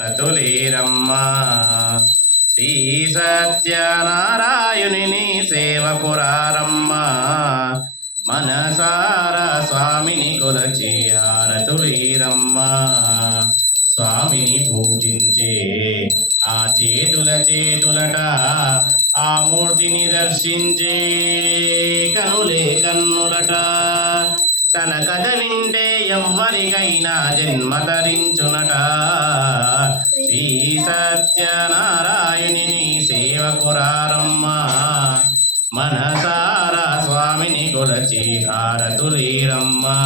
రతులేరమ్మా శ్రీ సత్యనారాయణుని సేవకురారమ్మా మనసారా స్వామిని కొలచి హారతులీరమ్మా స్వామిని పూజించే ఆ చేతులట ఆ మూర్తిని దర్శించే కనులే కన్నులట తన కథ వింటే ఎవ్వరికైనా జన్మ ధరించునట శ్రీ సత్యనారాయణుని సేవకురారమ్మా మనసారా స్వామిని కొలచి హారతులీరమ్మా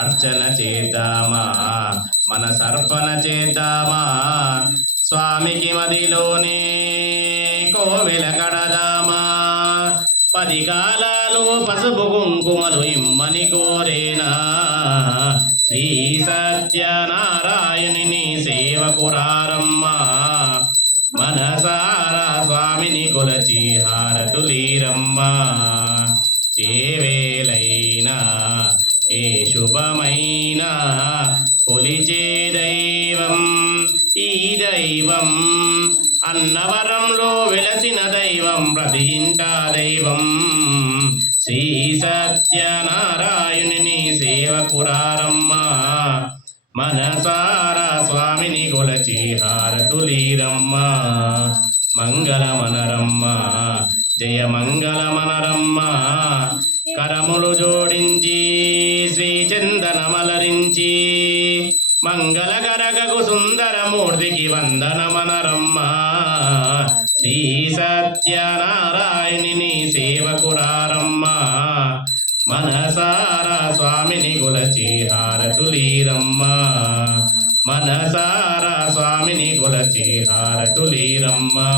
అర్చన చేద్దామా మన సర్పణ చేద్దామా స్వామికి మదిలోనే కోవెల కడదామా 10 కాలాలు పసుపు కుంకుమలు ఇమ్మని కోరేనా శ్రీ సత్యనారాయణుని సేవకురారమ్మా మనసారా స్వామిని కొలచి హారతులీరమ్మా ఏ వేళైనా ఏ శుభమైనా కొలిచే దైవం ఈ దైవం అన్నవరంలో వెలసిన దైవం ప్రతి ఇంటా దైవం శ్రీ సత్యనారాయణుని సేవకురారమ్మా మనసారా స్వామిని కొలచి హారతులీరమ్మా మంగళమనరమ్మా జయ మంగళమనరమ్మా కరములు జోడించి శ్రీ చందనమలరించి మంగళకరగకు సుందరమూర్తికి వందనమనరమ్మా శ్రీ సత్యనారాయణుని సేవకురారమ్మా మనసారా స్వామిని కొలచి హారతులీరమ్మా మనసారా స్వామిని కొలచి హారతులీరమ్మా